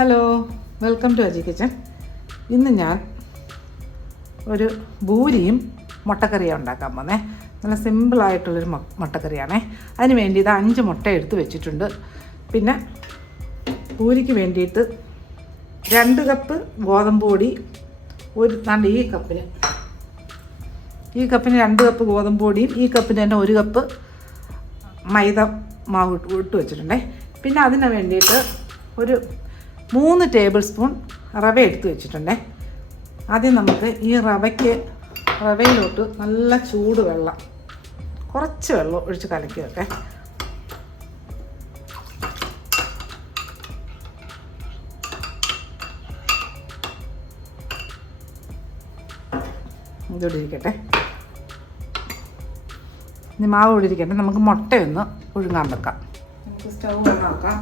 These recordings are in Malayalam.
Hello, welcome to Aji kitchen. ഇന്ന് ഞാൻ ഒരു ഭൂരിയും മുട്ടക്കറിയാണ് ഉണ്ടാക്കാൻ പോകുന്നത്. നല്ല സിമ്പിളായിട്ടുള്ളൊരു മുട്ടക്കറിയാണേ. അതിന് വേണ്ടി ഇത് 5 മുട്ട എടുത്ത് വെച്ചിട്ടുണ്ട്. പിന്നെ ഭൂരിക്ക് വേണ്ടിയിട്ട് 2 കപ്പ് ഗോതമ്പ് പൊടി, ഈ കപ്പിന് 2 കപ്പ് ഗോതമ്പ് പൊടിയും ഈ കപ്പിന് തന്നെ 1 കപ്പ് മൈദ മാവ് ഇട്ട് വെച്ചിട്ടുണ്ടേ. പിന്നെ അതിന് വേണ്ടിയിട്ട് ഒരു 3 ടേബിൾ സ്പൂൺ റവ എടുത്ത് വെച്ചിട്ടുണ്ടേ. ആദ്യം നമുക്ക് ഈ റവയിലോട്ട് നല്ല ചൂട് വെള്ളം, കുറച്ച് വെള്ളം ഒഴിച്ച് കലക്കി വെക്കേ. ഇതോടെ ഇരിക്കട്ടെ. ഇനി മാവ് ഇവിടെ ഇരിക്കട്ടെ. നമുക്ക് മുട്ടയൊന്ന് പുഴുങ്ങാൻ വെക്കാം. നമുക്ക് സ്റ്റൗ ഓണാക്കാം.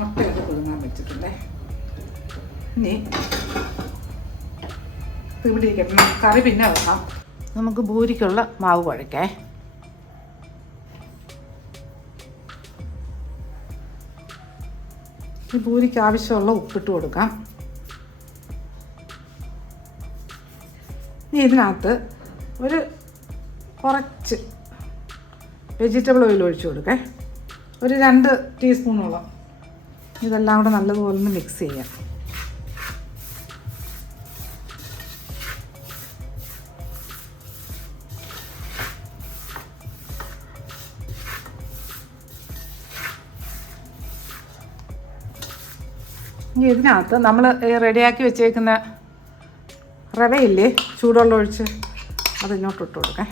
മുട്ടയൊക്കെ പുഴുങ്ങാൻ വെച്ചിട്ടുണ്ടേ. ഇനി ഇവിടെ ഇരിക്കട്ടെ. കറി പിന്നെ വെക്കാം. നമുക്ക് ഭൂരിക്കുള്ള മാവ് കുഴക്കേ. ഈ ഭൂരിക്ക് ആവശ്യമുള്ള ഉപ്പിട്ട് കൊടുക്കാം. ഇനി ഇതിനകത്ത് കുറച്ച് വെജിറ്റബിൾ ഓയിൽ ഒഴിച്ചു കൊടുക്കേ. ഒരു 2 ടീസ്പൂണോളം. ഇതെല്ലാം കൂടെ നല്ലതുപോലെ ഒന്ന് മിക്സ് ചെയ്യാം. ഇനി ഇതിനകത്ത് നമ്മൾ റെഡിയാക്കി വെച്ചേക്കുന്ന റവയില്ലേ, ചൂടുവെള്ളം ഒഴിച്ച് അതിങ്ങോട്ട് ഇട്ട് കൊടുക്കാം.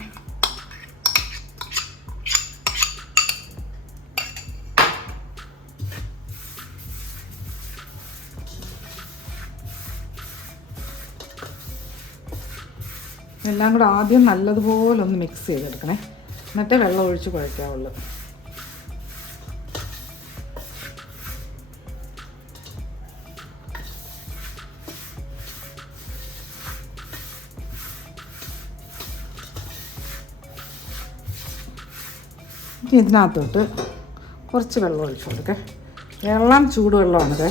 എല്ലാം കൂടെ ആദ്യം നല്ലതുപോലെ ഒന്ന് മിക്സ് ചെയ്തെടുക്കണേ. എന്നിട്ടേ വെള്ളം ഒഴിച്ച് കുഴയ്ക്കാവുള്ളൂ. ഇതിനകത്തോട്ട് കുറച്ച് വെള്ളം ഒഴിച്ച് കൊടുക്കേ. വെള്ളം ചൂടുവെള്ളമാണിത്.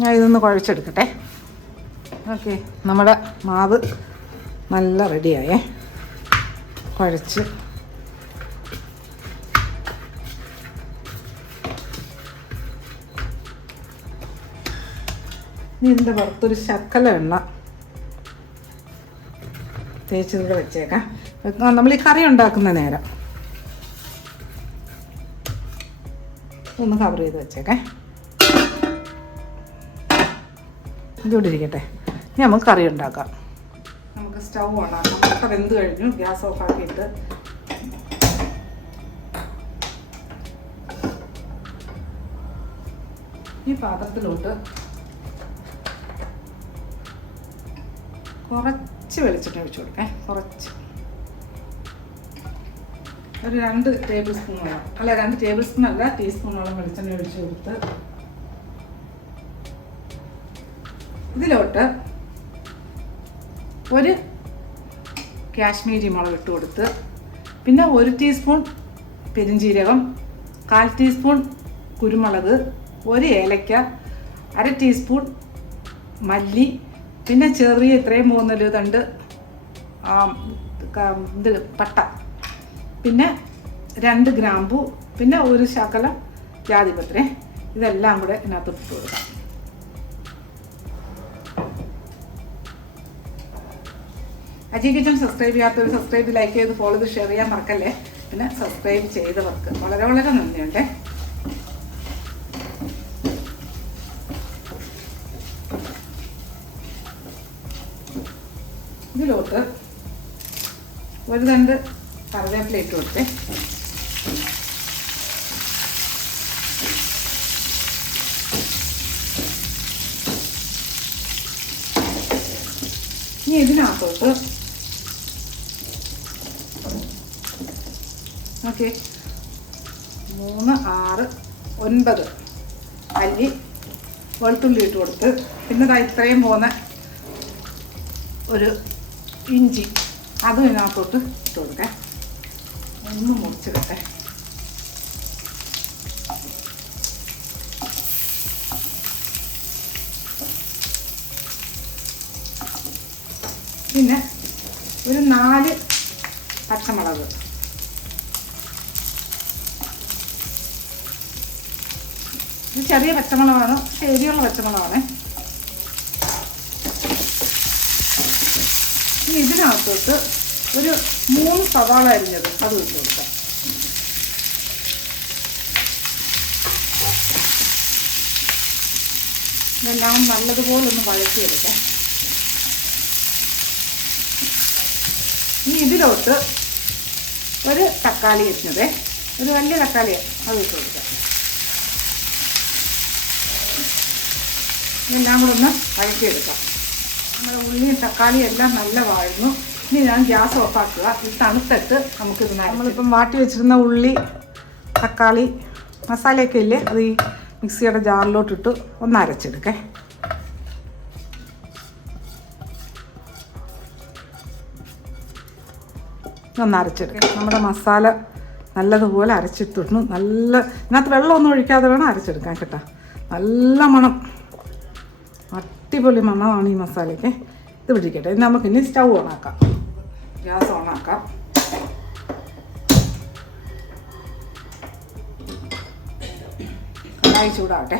ഞാൻ ഇതൊന്ന് കുഴച്ചെടുക്കട്ടെ. ഓക്കെ, നമ്മുടെ മാവ് നല്ല റെഡിയായേ. കുഴച്ച് ഇനി ഇതിൻ്റെ പുറത്തൊരു ശക്കല എണ്ണ തേച്ചിവിടെ വെച്ചേക്കാം. നമ്മൾ ഈ കറി ഉണ്ടാക്കുന്ന നേരം ഒന്ന് കവർ ചെയ്ത് വെച്ചേക്കാം. ഇതോടെ ഇരിക്കട്ടെ. ഇനി നമുക്ക് കറി ഉണ്ടാക്കാം. നമുക്ക് സ്റ്റൗ ഓണാക്കാം. മുട്ട വെന്ത് കഴിഞ്ഞു. ഗ്യാസ് ഓഫാക്കിയിട്ട് ഈ പാത്രത്തിലോട്ട് കുറച്ച് വെളിച്ചെണ്ണ ഒഴിച്ച് കൊടുക്കാം. കുറച്ച് ഒരു 2 ടേബിൾ സ്പൂണോളം, അല്ല 2 ടേബിൾ സ്പൂൺ അല്ല, ടീസ്പൂണോളം വെളിച്ചെണ്ണ ഒഴിച്ച് കൊടുത്ത് ഇതിലോട്ട് ഒരു കാശ്മീരി മുളക് ഇട്ട് കൊടുത്ത്, പിന്നെ 1 ടീസ്പൂൺ പെരിഞ്ജീരകം, 1/4 ടീസ്പൂൺ കുരുമുളക്, 1 ഏലക്ക, 1/2 ടീസ്പൂൺ മല്ലി, പിന്നെ ചെറിയ ഇത്രയും 3 തണ്ട് പട്ട, പിന്നെ 2 ഗ്രാമ്പു, പിന്നെ 1 ശകലം ജാതിപത്രി. ഇതെല്ലാം കൂടെ ഇതിനകത്ത് ഇട്ട് കൊടുക്കാം. അജി കിച്ചൻ സബ്സ്ക്രൈബ് ചെയ്യാത്തവർ സബ്സ്ക്രൈബ്, ലൈക്ക് ചെയ്ത് ഫോളോ ചെയ്ത് ഷെയർ ചെയ്യാൻ മറക്കല്ലേ. പിന്നെ സബ്സ്ക്രൈബ് ചെയ്തവർക്ക് വളരെ വളരെ നന്ദിയുണ്ട്. ഇതിലോട്ട് 1 തണ്ട് കറിവേപ്പില ഇട്ട് കൊടുത്തേ. ഇനി ഇതിനകത്തോട്ട് ഓക്കെ 3, 6, 9 അല്ലി വെളുത്തുള്ളി ഇട്ട് കൊടുത്ത് പിന്നെ ഇത്രയും പോകുന്ന ഒരു ഇഞ്ചി അതും ഇതിനകത്തോട്ട് ഇട്ട് കൊടുക്കാം. ഒന്ന് മുറിച്ചിടട്ടെ. പിന്നെ ഒരു 4 പച്ചമുളക്, ഇത് ചെറിയ പച്ചമുളകാണ്, എരിയുള്ള പച്ചമുളകാണ്. ഇനി ഇതിനകത്തോട്ട് ഒരു 3 സവാള അരിഞ്ഞത് അത് ഇട്ട് കൊടുക്കാം. ഇതെല്ലാം നല്ലതുപോലെ ഒന്ന് വഴറ്റിയെടുക്കാം. ഇനി ഇതിലോട്ട് ഒരു തക്കാളി ഇട്ടത്, ഒരു വലിയ തക്കാളി അത് ഇട്ട് കൊടുക്കാം. ഇതെല്ലാം കൂടെ ഒന്ന് വഴറ്റിയെടുക്കാം. നമ്മുടെ ഉള്ളിയും തക്കാളിയും എല്ലാം നല്ല വാഴുന്നു. ഇനി ഞാൻ ഗ്യാസ് ഓഫാക്കുക. ഇത് തണുത്തിട്ട് നമുക്കിത് നമ്മളിപ്പം വാട്ടി വെച്ചിരുന്ന ഉള്ളി, തക്കാളി, മസാലയൊക്കെ ഇല്ലേ, അത് ഈ മിക്സിയുടെ ജാറിലോട്ടിട്ട് ഒന്ന് അരച്ചെടുക്കേ. ഒന്ന് അരച്ചെടുക്കാം. നമ്മുടെ മസാല നല്ലതുപോലെ അരച്ചിട്ടിട്ടു. നല്ല ഇതിനകത്ത് വെള്ളമൊന്നും ഒഴിക്കാതെ വേണം അരച്ചെടുക്കാൻ കേട്ടോ. നല്ല മണം, അടിപൊളി മണമാണ് ഈ മസാലയ്ക്ക്. ഇത് പിടിക്കട്ടെ. ഇത് നമുക്കിനി സ്റ്റൗ ഓണാക്കാം, ഗ്യാസ് ഓണാക്കാം. കടായി ചൂടാവട്ടെ.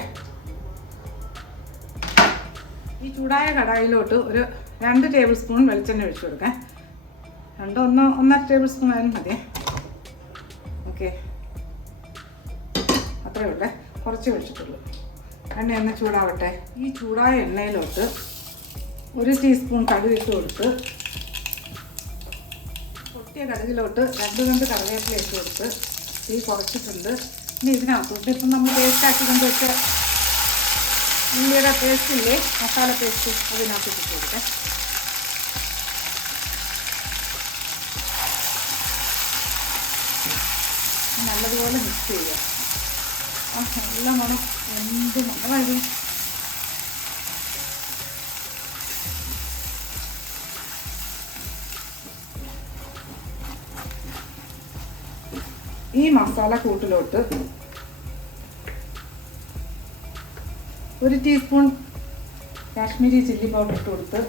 ഈ ചൂടായ കടായിലോട്ട് ഒരു 2 ടേബിൾ സ്പൂൺ വെളിച്ചെണ്ണ ഒഴിച്ചു കൊടുക്കാം. 1.5 ടേബിൾ സ്പൂൺ ആയാലും മതി. ഓക്കെ, അത്രയേ ഉള്ളേ, കുറച്ച് ഒഴിച്ചിട്ടുള്ളൂ. എണ്ണ ഒന്ന് ചൂടാവട്ടെ. ഈ ചൂടായ എണ്ണയിലോട്ട് 1 ടീസ്പൂൺ കടുക് ഇട്ട് കൊടുത്ത്, പൊട്ടിയ കടുകിലോട്ട് 2 കറിവേപ്പില ഇട്ട് കൊടുത്ത് തീ കുറച്ചിട്ടുണ്ട്. ഇനി ഇതിനകത്തോട്ട് ഇപ്പം നമ്മൾ പേസ്റ്റാക്കി കൊണ്ടുവച്ച ഉള്ളിയുടെ പേസ്റ്റ് ഇല്ലേ, മസാല പേസ്റ്റ്, അതിനകത്ത് ഇട്ട് കൊടുക്കാം. നല്ലതുപോലെ മിക്സ് ചെയ്യുക. നല്ല മണം, എന്ത് മണമായിരുന്നു. ഈ മസാല കൂട്ടിലോട്ട് 1 ടീസ്പൂൺ കാശ്മീരി ചില്ലി പൗഡർ ഇട്ട് കൊടുത്ത്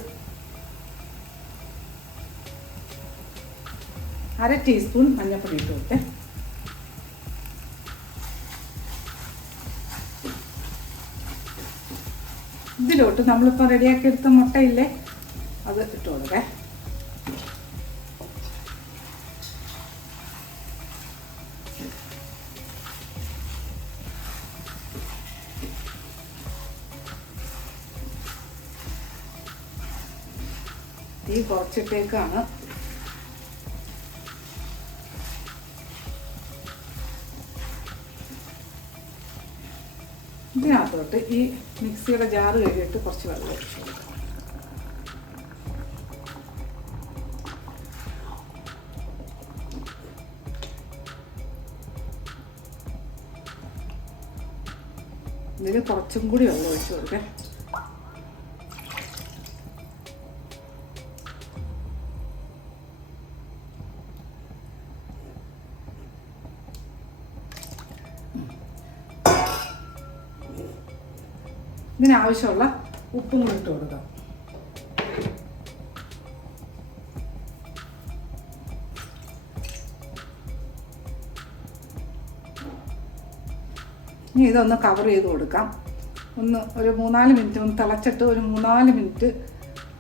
1/2 ടീസ്പൂൺ മഞ്ഞൾപ്പൊടി ഇട്ട് കൊടുത്ത് ഇതിലോട്ട് നമ്മളിപ്പോൾ റെഡിയാക്കി എടുത്ത മുട്ടയില്ലേ, അത് ഇട്ട് കൊടുക്കേ. തീ കുറച്ചിട്ടേക്കാണ്. ഇതിനകത്തോട്ട് ഈ മിക്സിയുടെ ജാറ് കഴുകിയിട്ട് കുറച്ച് വെള്ളം ഒഴിച്ചു കൊടുക്കാം. ഇതിൽ കുറച്ചും കൂടി വെള്ളം ഒഴിച്ചു കൊടുക്കാം. ഇതിനാവശ്യമുള്ള ഉപ്പും കൂടി ഇട്ട് കൊടുക്കാം. ഇനി ഇതൊന്ന് കവർ ചെയ്ത് കൊടുക്കാം. ഒരു 3-4 മിനിറ്റ് ഒന്ന് തിളച്ചിട്ട് ഒരു 3-4 മിനിറ്റ്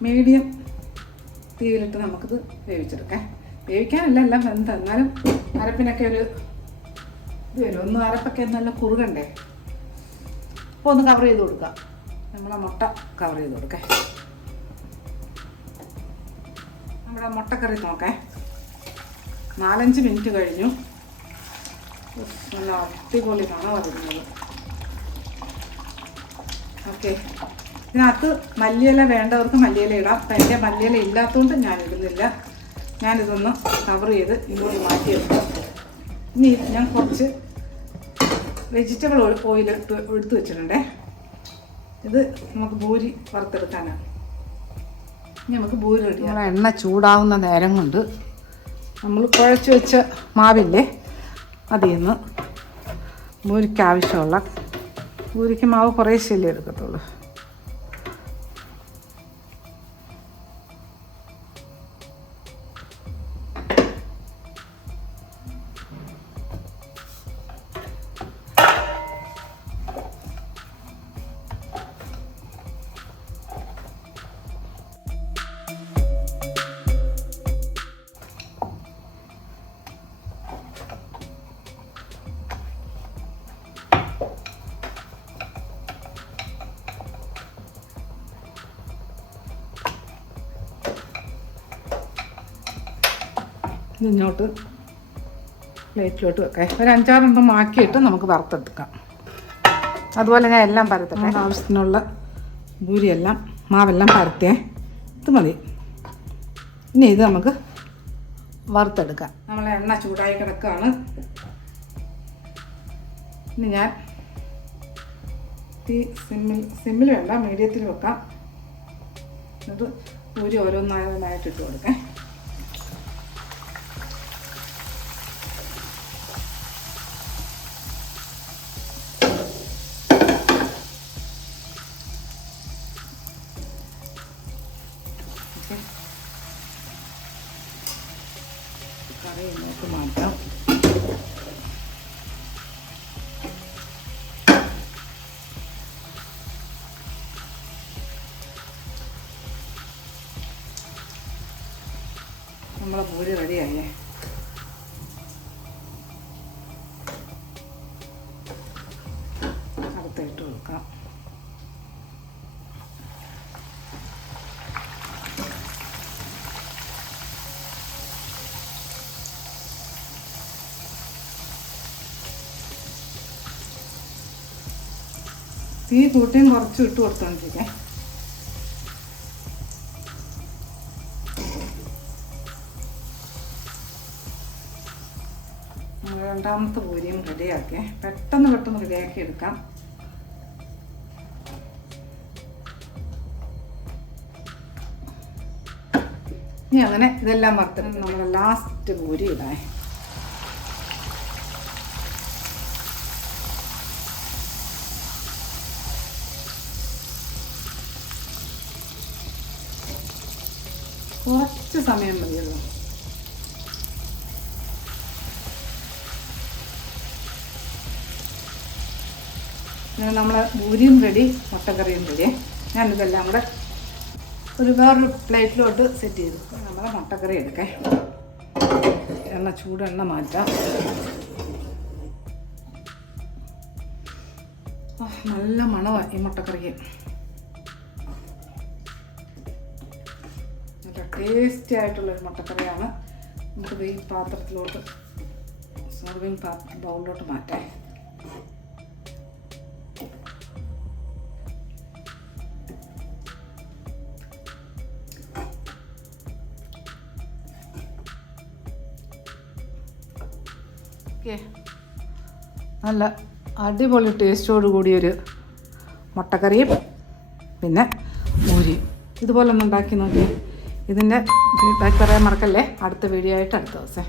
മീഡിയം തീയിലിട്ട് നമുക്കിത് വേവിച്ചെടുക്കാം. വേവിക്കാനല്ല, എല്ലാം വെന്ത്, എന്നാലും അരപ്പിനൊക്കെ ഒരു ഇത് വരും. ഒന്ന് അരപ്പൊക്കെ നല്ല കുറുകണ്ടേ. അപ്പോൾ ഒന്ന് കവർ ചെയ്ത് കൊടുക്കുക. നമ്മളെ മുട്ട കവർ ചെയ്ത് കൊടുക്കേ. നമ്മുടെ മുട്ടക്കറി നോക്കേ. 4-5 മിനിറ്റ് കഴിഞ്ഞു. നല്ല അടിപൊളി മണം വരുന്നത്. ഓക്കെ, ഇതിനകത്ത് മല്ലിയില വേണ്ടവർക്ക് മല്ലിയില ഇടാം. അപ്പം എൻ്റെ മല്ലിയില ഇല്ലാത്തതുകൊണ്ട് ഞാനിടുന്നില്ല. ഞാനിതൊന്ന് കവർ ചെയ്ത് ഇങ്ങോട്ട് മാറ്റിയെടുക്കാം. ഇനി ഞാൻ കുറച്ച് വെജിറ്റബിൾ ഓയിൽ എടുത്ത് വെച്ചിട്ടുണ്ടേ. ഇത് നമുക്ക് ബൂരി വറുത്തെടുക്കാനാണ്. ഇനി നമുക്ക് ബൂരി റെഡി. നമ്മളെ എണ്ണ ചൂടാവുന്ന നേരം കൊണ്ട് നമ്മൾ കുഴച്ച് വെച്ച മാവില്ലേ, അതിൽ നിന്ന് ബൂരിക്ക് ആവശ്യമുള്ള ബൂരിക്ക് മാവ് കുറേശ്ശേലേ എടുക്കത്തുള്ളൂ. ഇങ്ങോട്ട് പ്ലേറ്റിലോട്ട് വെക്കാം. ഒരു 5-6 ആക്കിയിട്ട് നമുക്ക് വറുത്തെടുക്കാം. അതുപോലെ ഞാൻ എല്ലാം പരത്തട്ടെ. ആവശ്യത്തിനുള്ള ഭൂരിയെല്ലാം മാവെല്ലാം പരത്തേ. ഇത് മതി. ഇനി ഇത് നമുക്ക് വറുത്തെടുക്കാം. നമ്മളെ എണ്ണ ചൂടായി കിടക്കുകയാണ്. ഇനി ഞാൻ തീ സിമ്മിൽ വേണ്ട, മീഡിയത്തിൽ വെക്കാം. എന്നിട്ട് ഭൂരി ഓരോന്നായിട്ട് ഇട്ട് കൊടുക്കാം. കറി ഇങ്ങോട്ട് മാറ്റാം. നമ്മളെ പൂരി റെഡിയായേ. അടുത്തിട്ട് കൊടുക്കാം. തീ കൂട്ടിയും കുറച്ച് ഇട്ട് കൊടുത്തോണ്ടിരിക്കേ. രണ്ടാമത്തെ പൂരിയും റെഡിയാക്കേ. പെട്ടെന്ന് റെഡിയാക്കി എടുക്കാം. ഇനി അങ്ങനെ ഇതെല്ലാം വറുത്തിട്ട് നമ്മൾ ലാസ്റ്റ് പൂരി ഇടാം. കുറച്ച് സമയം മതിയല്ലോ. നമ്മളെ പൂരിയും റെഡി, മുട്ടക്കറിയും റെഡി. ഞാനിതെല്ലാം കൂടെ വേറൊരു പ്ലേറ്റിലോട്ട് സെറ്റ് ചെയ്തു. നമ്മളെ മുട്ടക്കറി എടുക്കാം. ചൂടെണ്ണ മാറ്റാം. നല്ല മണമാണ് ഈ മുട്ടക്കറിക്ക്. നല്ല ടേസ്റ്റി ആയിട്ടുള്ളൊരു മുട്ടക്കറിയാണ്. നമുക്കിത് ഈ പാത്രത്തിലോട്ട് സർവിങ് ബൗളിലോട്ട് മാറ്റാം. നല്ല അടിപൊളി ടേസ്റ്റോട് കൂടിയൊരു മുട്ടക്കറിയും പിന്നെ പൂരിയും ഇതുപോലെ ഒന്ന് ഉണ്ടാക്കി നോക്കി. ഇതിൻ്റെ ഫീഡ്ബാക്ക് പറയാൻ മറക്കല്ലേ. അടുത്ത വീഡിയോ ആയിട്ട് അടുത്ത ദിവസം.